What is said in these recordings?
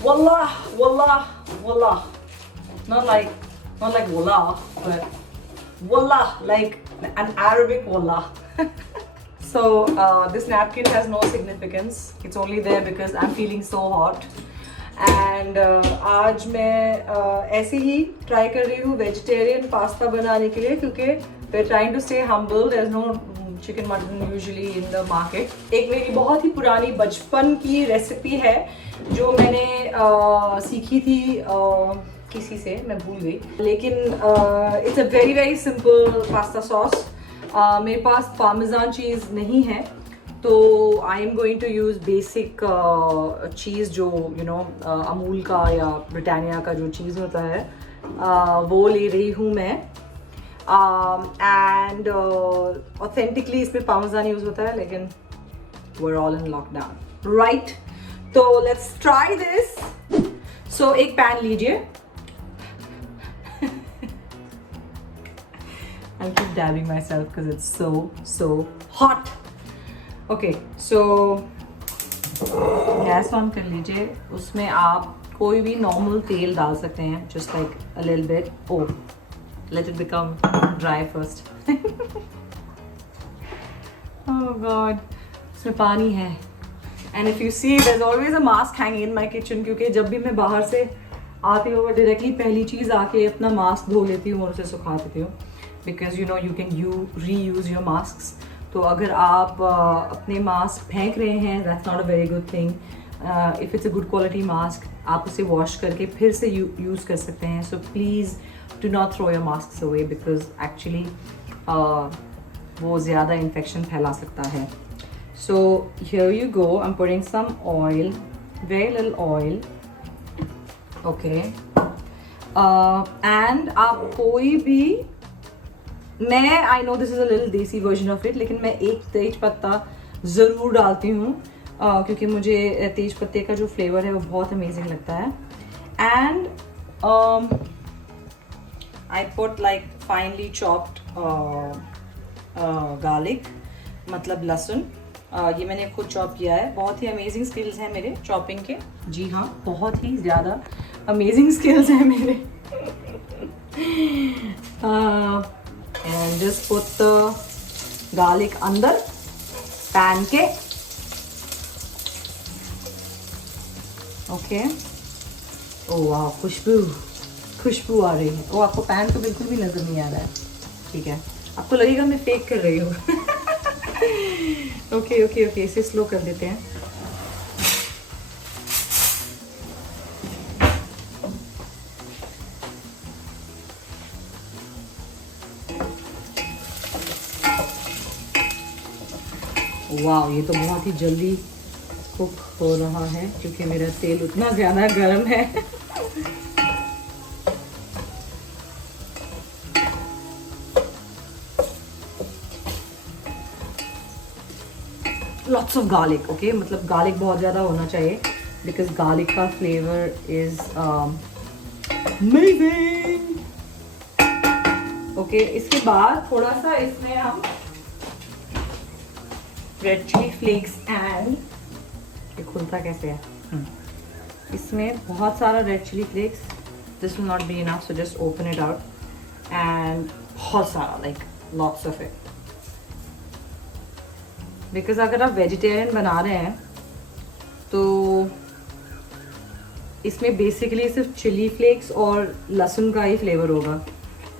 Wallah, wallah, wallah. Not like wallah, but wallah, like an Arabic wallah. So this napkin has no significance. It's only there because I'm feeling so hot. And आज मैं ऐसे ही try कर रही हूँ vegetarian pasta बनाने के लिए, क्योंकि we're trying to stay humble. There's no chicken mutton usually in the market. एक मेरी बहुत ही पुरानी बचपन की रेसिपी है जो मैंने सीखी थी किसी से, मैं भूल गई, लेकिन it's a very very simple pasta sauce. मेरे पास पार्मेजान चीज़ नहीं है, तो I am going to use basic cheese जो अमूल का या ब्रिटानिया का जो चीज़ होता है वो ले रही हूँ मैं. एंड ऑथेंटिकली इसमें पार्मेजान यूज़ होता है, लेकिन we're all in lockdown, right? तो let's try this. So एक पैन लीजिए. I'll keep dabbing myself because it's so hot. Okay, so gas on कर लीजिए. उसमें आप कोई भी नॉर्मल तेल डाल सकते हैं, just like a little bit. Oh, let it become dry first. Oh God, इसमें पानी है. And if you see, there's always a mask hanging in my kitchen, क्योंकि जब भी मैं बाहर से आती हूँ डायरेक्टली पहली चीज़ आके अपना मास्क धो लेती हूँ और उसे सुखा देती हूँ, because you can reuse your masks. तो अगर आप अपने मास्क फेंक रहे हैं, that's not a very good thing. If it's a good quality mask, आप उसे वॉश करके फिर से यूज़ कर सकते हैं. So please do not throw your masks away, because actually वो ज़्यादा इन्फेक्शन फैला सकता है. So here you go. I'm putting some oil, very little oil. Okay. And आप कोई भी, मैं I know this is a little देसी वर्जन ऑफ इट, लेकिन मैं एक तेज पत्ता ज़रूर डालती हूँ क्योंकि मुझे तेज पत्ते का जो फ्लेवर है वो बहुत अमेजिंग लगता है. And I put like finally chopped garlic, मतलब लहसुन. ये मैंने खुद चॉप किया है. बहुत ही अमेजिंग स्किल्स हैं मेरे चॉपिंग के. जी हाँ, बहुत ही ज़्यादा अमेजिंग स्किल्स हैं मेरे. And just put the garlic अंदर पैन के. Okay. Oh wow, खुशबू आ रही है. वो आपको पैन तो बिल्कुल भी नजर नहीं आ रहा है. ठीक है, आपको लगेगा मैं फेक कर रही हूँ. ओके, इसे स्लो कर देते हैं. वाह, ये तो बहुत ही जल्दी कुक हो रहा है क्योंकि मेरा तेल उतना ज़्यादा गर्म है. Lots of garlic. ओके, मतलब गार्लिक बहुत ज़्यादा होना चाहिए, बिकॉज गार्लिक का फ्लेवर इज अमेजिंग. ओके, इसके बाद थोड़ा सा इसमें हम रेड चिली फ्लेक्स एंड, ये खुलता कैसे है, इसमें बहुत सारा red chilli flakes. This will not be enough, so just open it out. And बहुत सारा, like lots of it, because अगर आप वेजिटेरियन बना रहे हैं तो इसमें बेसिकली सिर्फ चिली फ्लेक्स और लहसुन का ही फ्लेवर होगा,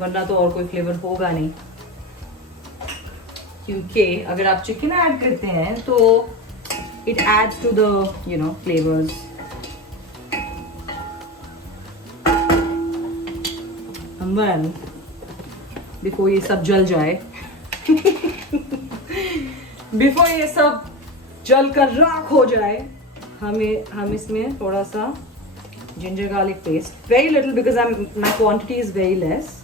वरना तो और कोई फ्लेवर होगा नहीं. क्योंकि अगर आप चिकन ऐड करते हैं तो it adds to the flavours. Aman, before ये सब जल जाए, बिफोर ये सब जल कर राख हो जाए, हम इसमें थोड़ा सा ginger garlic paste, very little, because my quantity is very less.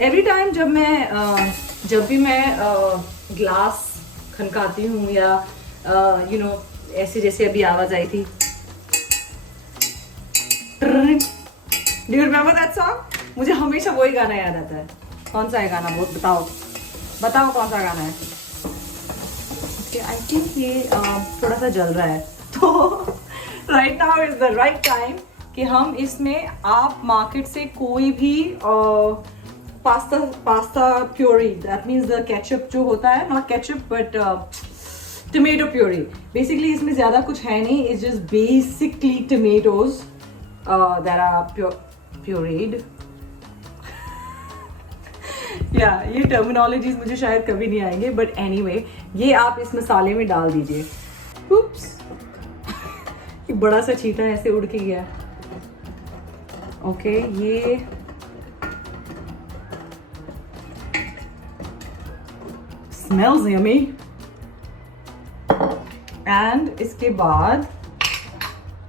Every time जब भी मैं ग्लास खनकाती हूँ या ऐसे जैसे अभी आवाज आई थी, do you remember that song? मुझे हमेशा वही गाना याद आता है. कौन सा है गाना, बहुत बताओ. बताओ कौन सा गाना है। ओके आई थिंक ये थोड़ा सा जल रहा है, तो right now is the right time कि हम इसमें आप मार्केट से कोई भी pasta puree, that means the ketchup जो होता है, not ketchup but tomato puree. Basically इसमें ज़्यादा कुछ है नहीं, it's just basically tomatoes that are pureed. या ये टर्मिनोलॉजीज मुझे शायद कभी नहीं आएंगे, बट एनीवे ये आप इस मसाले में डाल दीजिए। उप्स ये बड़ा सा चीटा ऐसे उड़ के गया। ओके ये स्मेल्स यम्मी। एंड इसके बाद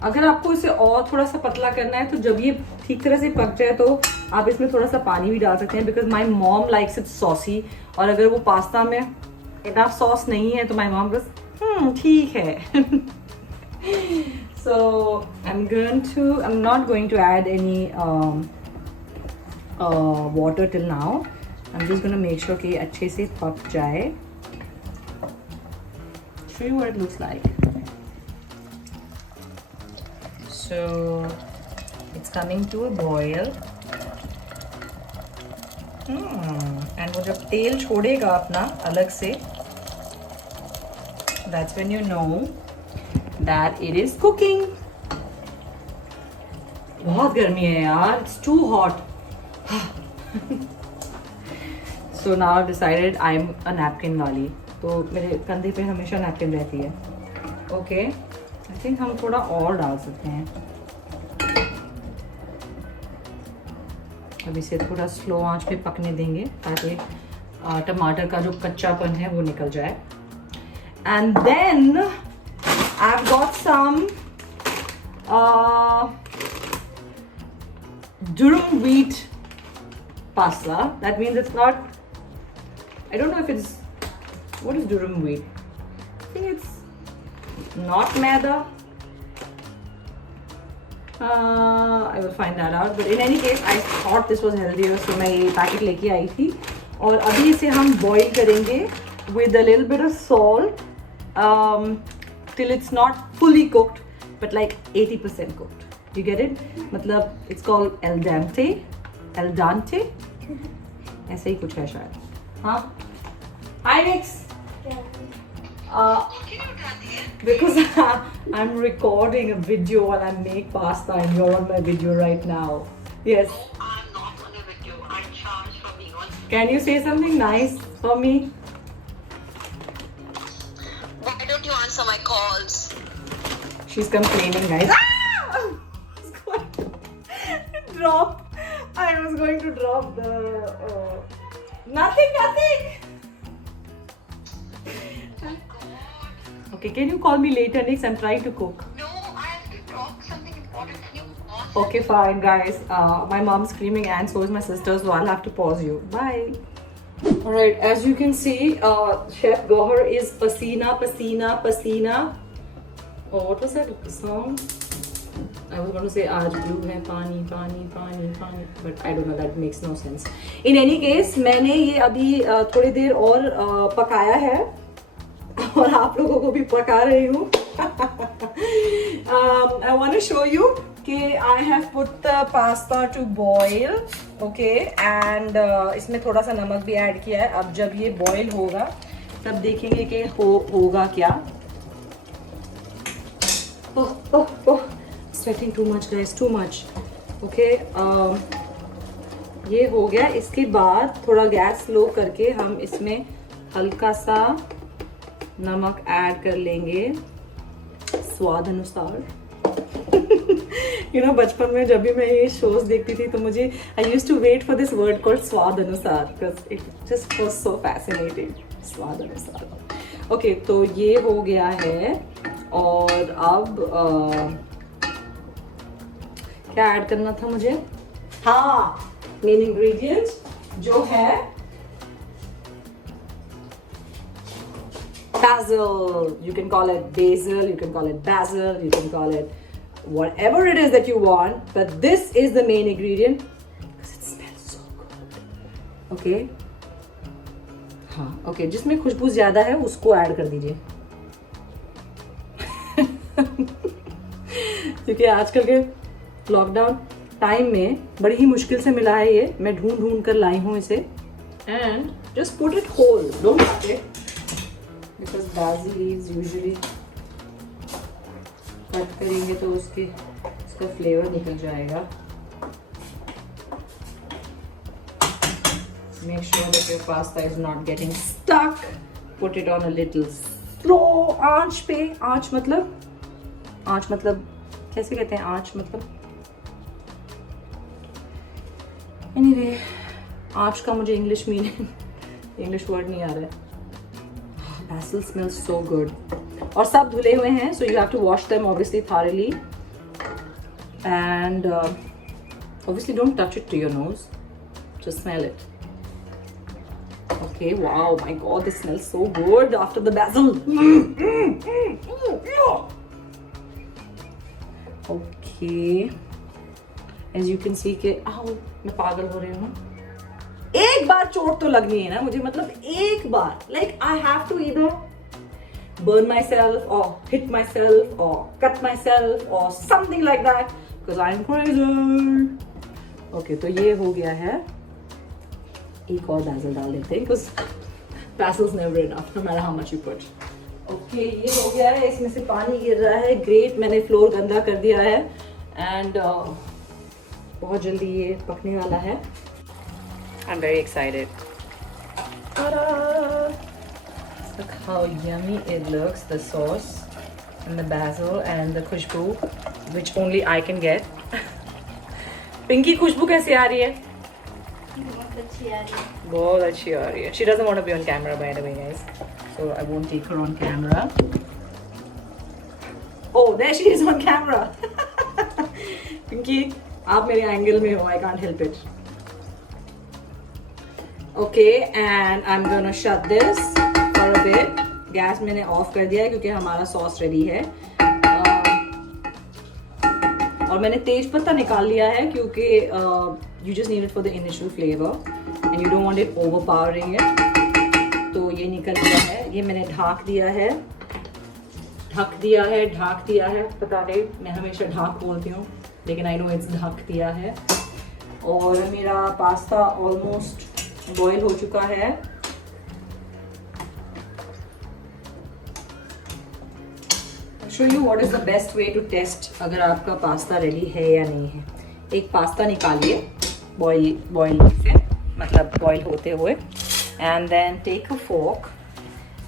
अगर आपको इसे और थोड़ा सा पतला करना है तो जब ये ठीक तरह से पक जाए तो आप इसमें थोड़ा सा पानी भी डाल सकते हैं, because my mom likes it saucy. और अगर वो पास्ता में इतना सॉस नहीं है तो माई मॉम बस ठीक है। So I am not going to add any water till now. I am just gonna make sure कि अच्छे से पक जाए। Show you what it looks like. So it's coming to a boil. And वो जब तेल छोड़ेगा अपना अलग से, that's when you know that it is cooking. बहुत गर्मी है यार, it's too hot. So now I've decided I'm a napkin वाली, तो मेरे कंधे पे हमेशा नैपकिन रहती है। ओके आई थिंक हम थोड़ा और डाल सकते हैं। अब इसे थोड़ा स्लो आंच पे पकने देंगे ताकि टमाटर का जो कच्चापन है वो निकल जाए। And then I have got some durum wheat pasta. That means it's not, I don't know if it's, what is durum wheat? I think it's not maida. I will find that out. But in any case, I thought this was healthier, so मैं ये packet लेके आई थी। और अभी इसे हम boil करेंगे with a little bit of salt till it's not fully cooked, but like 80% cooked. You get it? मतलब it's called al dente. Al dente? ऐसे ही कुछ है शायद। हाँ? Hi Nix. Because I'm recording a video while I make pasta and you're on my video right now. Yes. No, I'm not on a video. I'm charged for being on. Can you say something nice for me? Why don't you answer my calls? She's complaining, guys. Ah! Drop. I was going to drop the. Nothing. Okay, can you call me later, Nix? I'm trying to cook. No, I have to talk something important to you. Okay, fine, guys. My mom's screaming and so is my sister, so I'll have to pause you. Bye. Alright, as you can see, Chef Gohar is pasina. Oh, what was that song? I was going to say aaj blue hai pani, but I don't know, that makes no sense. In any case, मैंने ये अभी थोड़ी देर और पकाया है और आप लोगों को भी पका रही हूँ। I want to show you कि I have put the pasta to boil, okay, and इसमें थोड़ा सा नमक भी ऐड किया है। अब जब ये boil होगा तब देखेंगे कि होगा क्या। Oh, sweating too much, guys, too much. Okay, ये हो गया। इसके बाद थोड़ा गैस स्लो करके हम इसमें हल्का सा नमक ऐड कर लेंगे स्वाद अनुसार। बचपन में जब भी मैं ये शोज देखती थी तो मुझे I used to wait for this word called स्वाद अनुसार because it just was so fascinating. स्वाद अनुसार। ओके, तो ये हो गया है और अब क्या ऐड करना था मुझे? हाँ, मेन इंग्रेडिएंट्स जो है basil. You can call it basil, you can call it basil, you can call it whatever it is that you want, but this is the main ingredient because it smells so good. Okay, हाँ okay, जिसमें खुशबू ज़्यादा है उसको add कर दीजिए। क्योंकि आजकल के लॉकडाउन टाइम में बड़ी ही मुश्किल से मिला है ये, मैं ढूंढ ढूंढ कर लाई हूँ इसे। And just put it whole, don't cut it, because basil leaves usually cut करेंगे तो उसका फ्लेवर निकल जाएगा। Make sure that your pasta is not getting stuck. Put it on a little slow आंच पे। आंच मतलब कैसे कहते हैं आंच मतलब? Anyway, आंच का मुझे इंग्लिश वर्ड नहीं आ रहा है। Basil smells so good. और सब धुले हुए हैं, so you have to wash them obviously thoroughly. And obviously don't touch it to your nose. Just smell it. Okay, wow, my god, this smells so good after the basil. Okay, as you can see कि मैं पागल हो रही हूँ। एक बार चोट तो लगनी है ना मुझे, मतलब एक बार, like I have to either burn myself or hit myself or cut myself or something like that because I'm crazy. Okay, तो ये हो गया है। एक और basil डाल देते हैं because basil's never enough no matter how much you put. Okay, ये हो गया है, इसमें से पानी गिर रहा है। ग्रेट, मैंने फ्लोर गंदा कर दिया है एंड बहुत जल्दी ये पकने वाला है। I'm very excited. Ta-da! Look how yummy it looks, the sauce and the basil and the Khushboo which only I can get. Pinky, खुशबू कैसी आ रही है? बहुत अच्छी आ रही है। She doesn't want to be on camera by the way guys, so I won't take her on camera. Oh, there she is on camera. Pinky, आप मेरे angle में हो, I can't help it. Okay, and I'm gonna shut this for a bit. Gas मैंने of कर दिया है क्योंकि हमारा सॉस रेडी है। और मैंने तेज पत्ता निकाल लिया है क्योंकि you just need it for the initial flavor and you don't want it overpowering it. तो ये निकल गया है, ये मैंने ढक दिया है, पता नहीं, मैं हमेशा ढाक बोलती हूँ लेकिन आई नो इट्स ढक दिया है। और मेरा पास्ता ऑलमोस्ट बॉईल हो चुका है। Show you what is the best way to taste अगर आपका पास्ता रेडी है या नहीं है। एक पास्ता निकालिए बॉईल से, मतलब बॉईल होते हुए, and then take a fork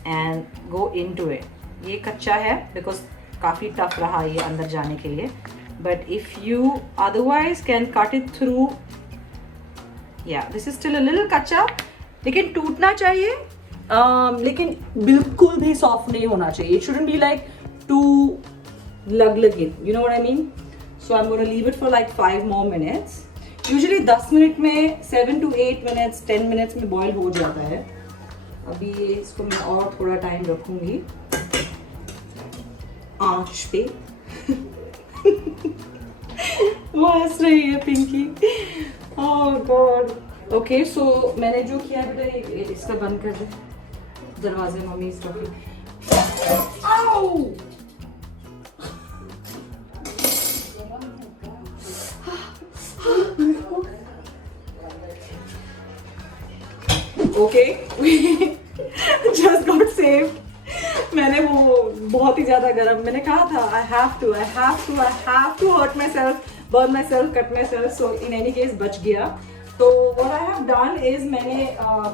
and go into it. ये कच्चा है बिकॉज काफ़ी टफ रहा ये अंदर जाने के लिए, but if you otherwise can cut it through. या this is still a little कच्चा, लेकिन टूटना चाहिए, लेकिन बिल्कुल भी सॉफ्ट नहीं होना चाहिए। It shouldn't be like to लग you know what I mean? So I'm going to leave it for like 5 more minutes. Usually 10 minute में 7 to 8 minutes 10 minutes में बॉयल हो जाता है। अभी इसको मैं और थोड़ा टाइम रखूंगी आंच पे। वो हंस रही है पिंकी। ओह गॉड। ओके, सो मैंने जो किया है बेटा, इसका बंद कर दे दरवाजे, मम्मी इसका। Ow! Okay, just got saved. मैंने वो बहुत ही ज्यादा गर्म, मैंने कहा था I have to hurt myself, burn myself, cut myself. So in any case बच गया। तो what I have done is मैंने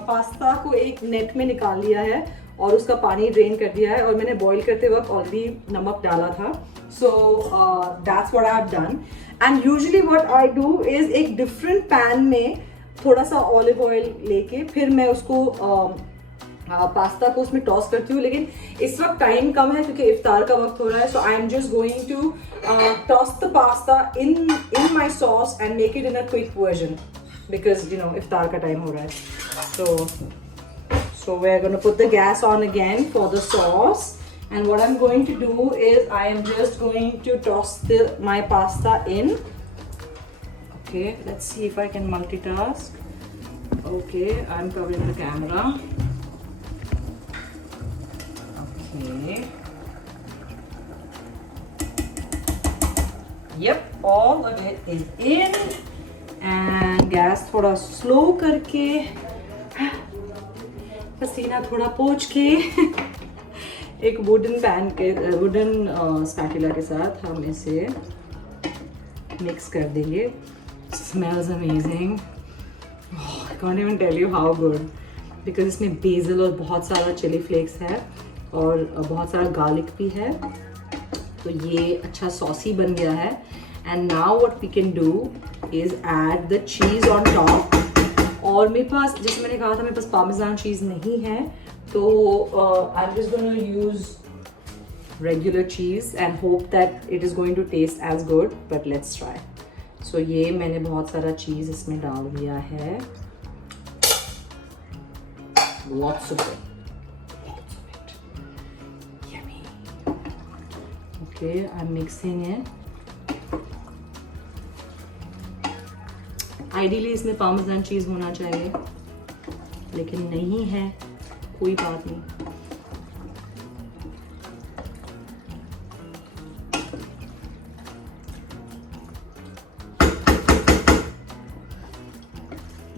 पास्ता को एक नेट में निकाल लिया है और उसका पानी ड्रेन कर दिया है, और मैंने बॉईल करते वक्त ऑलरेडी नमक डाला था। So that's what I have done. And usually what I do is एक डिफरेंट पैन में थोड़ा सा ऑलिव ऑयल लेके फिर मैं उसको पास्ता को उसमें टॉस करती हूँ, लेकिन इस वक्त टाइम कम है क्योंकि इफ्तार का वक्त हो रहा है। So I am just going to toss the pasta in my sauce and make it in a quick version because you know इफ्तार का टाइम हो रहा है। So we're going to put the gas on again for the sauce, and what I'm going to do is I am just going to toss my pasta in. Okay, let's see if I can multitask. Okay, I'm covering the camera. Okay. Yep, all of it is in. And gas थोड़ा slow करके, पसीना थोड़ा पोंछ के एक wooden spatula के साथ हम इसे मिक्स कर देंगे. Smells amazing. Oh, I can't even tell you how good. Because इसमें बेसल और बहुत सारा चिली फ्लेक्स है और बहुत सारा गार्लिक भी है, तो ये अच्छा सॉसी बन गया है. And now what we can do is add the cheese on top. और मेरे पास, जैसे मैंने कहा था, मेरे पास पार्मेजान चीज़ नहीं है, तो I am just gonna use regular cheese and hope that it is going to taste as good, but let's try. So ये मैंने बहुत सारा चीज़ इसमें डाल दिया है. Lots of it. Lots of it. Yummy. Okay, I'm mixing it. Ideally इसमें parmesan चीज़ होना चाहिए, लेकिन नहीं है, कोई बात नहीं.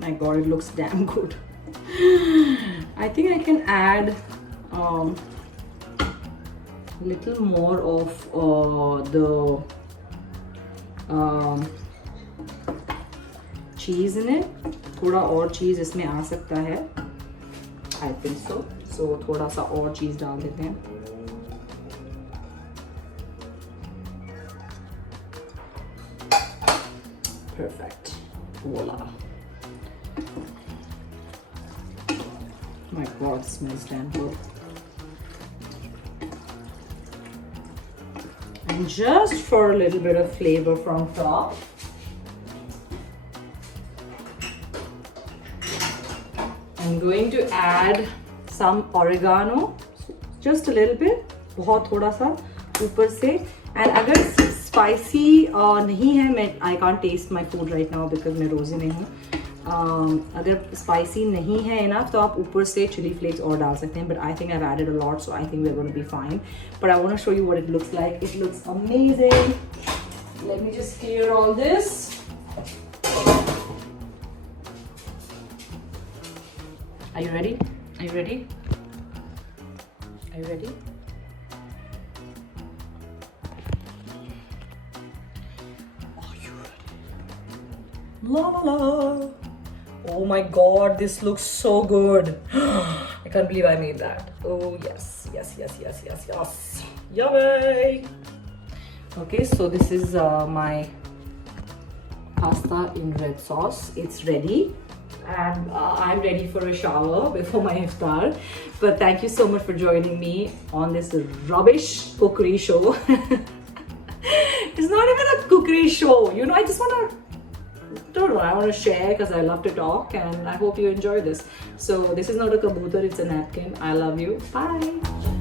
My God, it looks damn good. I think I can add little more of the cheese in it. थोड़ा और चीज़ इसमें आ सकता है. I think so. So थोड़ा सा और चीज़ डाल देते हैं. Perfect. Voila. My God, smells damn good. And just for a little bit of flavor from top, I'm going to add some oregano, just a little bit, बहुत थोड़ा सा ऊपर से. And अगर spicy नहीं है, मैं I can't taste my food right now because मैं रोज़े में हूँ. अगर स्पाइसी नहीं है इनफ तो आप ऊपर से चिली फ्लेक्स और डाल सकते हैं, but I think I have added a lot, so I think we are going to be fine. But I want to show you what it looks like. It looks amazing. Let me just clear all this. Are you ready? Are you ready? Are you ready? Are you ready? La la la. Oh my God, this looks so good. I can't believe I made that. Oh yes, yes, yes, yes, yes, yes. Yummy. Okay, so this is my pasta in red sauce. It's ready. And I'm ready for a shower before my iftar. But thank you so much for joining me on this rubbish cookery show. It's not even a cookery show, you know. I just want to share because I love to talk, and I hope you enjoy this. So this is not a kabotar, it's a napkin. I love you. Bye.